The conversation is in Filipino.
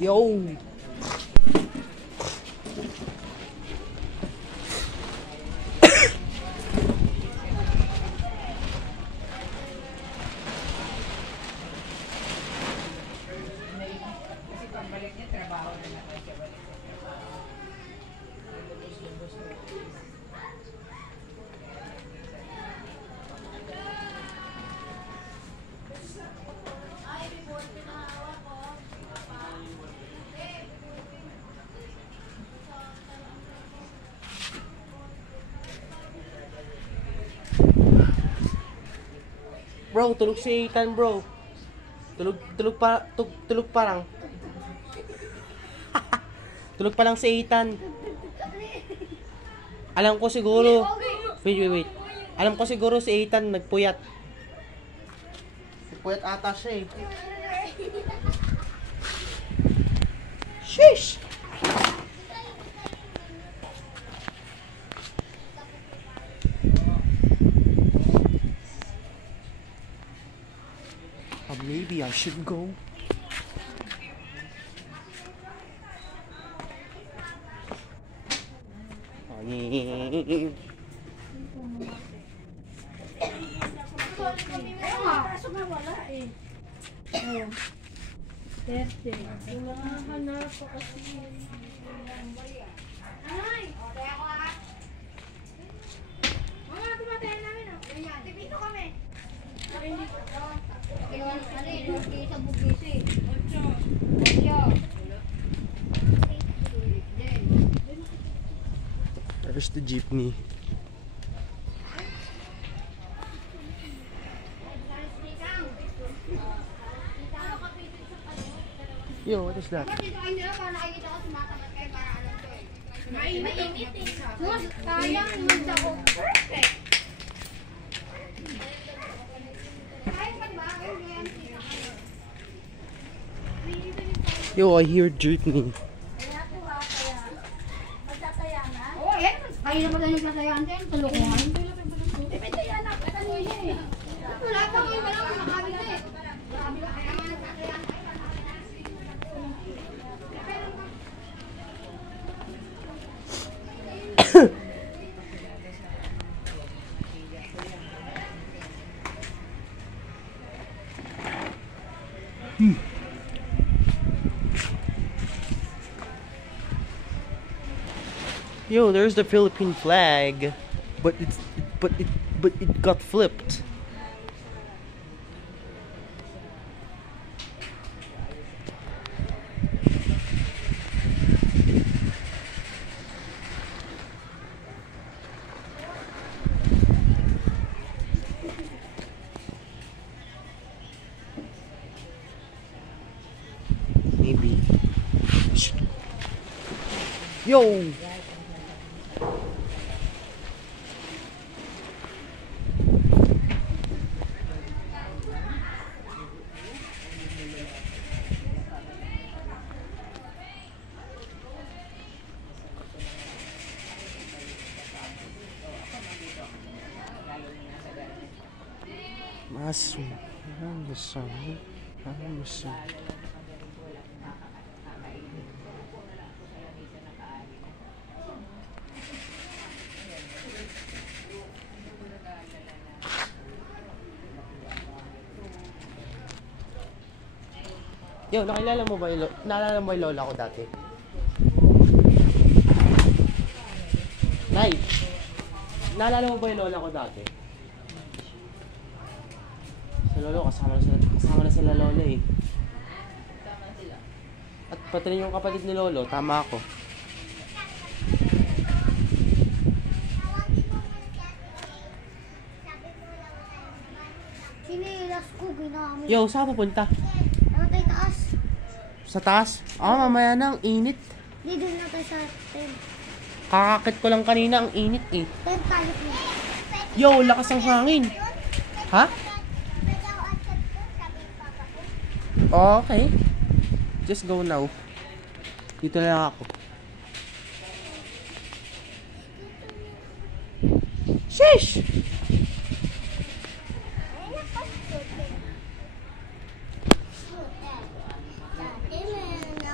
Yo! Bro, tulog si Ethan, bro. Tulog parang. Tulog pa lang si Ethan. Alam ko siguro. Wait. Alam ko siguro si Ethan nagpuyat. Nagpuyat ata siya eh. Sheesh! Maybe I should go. Pasok na wala eh. Oh. 30. Hanap ko kasi. Ay! Kaya ko ha? Mga tumatayan namin oh. Tipito kami. Narinig ko. Sa bugisi. 8. There's the jeepney. Yo, what is that? Mainit eh. Kayang manda ko. Perfect. Yo, I hear jeepney. Oo, eh. Kaya na magaling patayan din. Tulungan. Patayan na. Kanina eh. Wala pa ko yung malang makakabit na eh. Kaya nga nagtatayan. Yo, there's the Philippine flag, but it got flipped. Maybe. Yo. Mas Yo, naalala mo ba yung lola ko dati? Nay, naalala mo ba yung lola ko dati? Sa lolo, kasama na sila lola eh. Tama sila. At pati rin yung kapatid ni lolo, tama ako. Sinilas ko, ginamit. Yo, saan pupunta? Ano tayo taas? Sa taas? Mamaya na, ang init. Dito na tayo sa tent. Kakakit ko lang kanina, ang init eh. Tent tayo po. Yo, lakas ang hangin. Ha? Okay. Just go now. Dito na lang ako. Sheesh!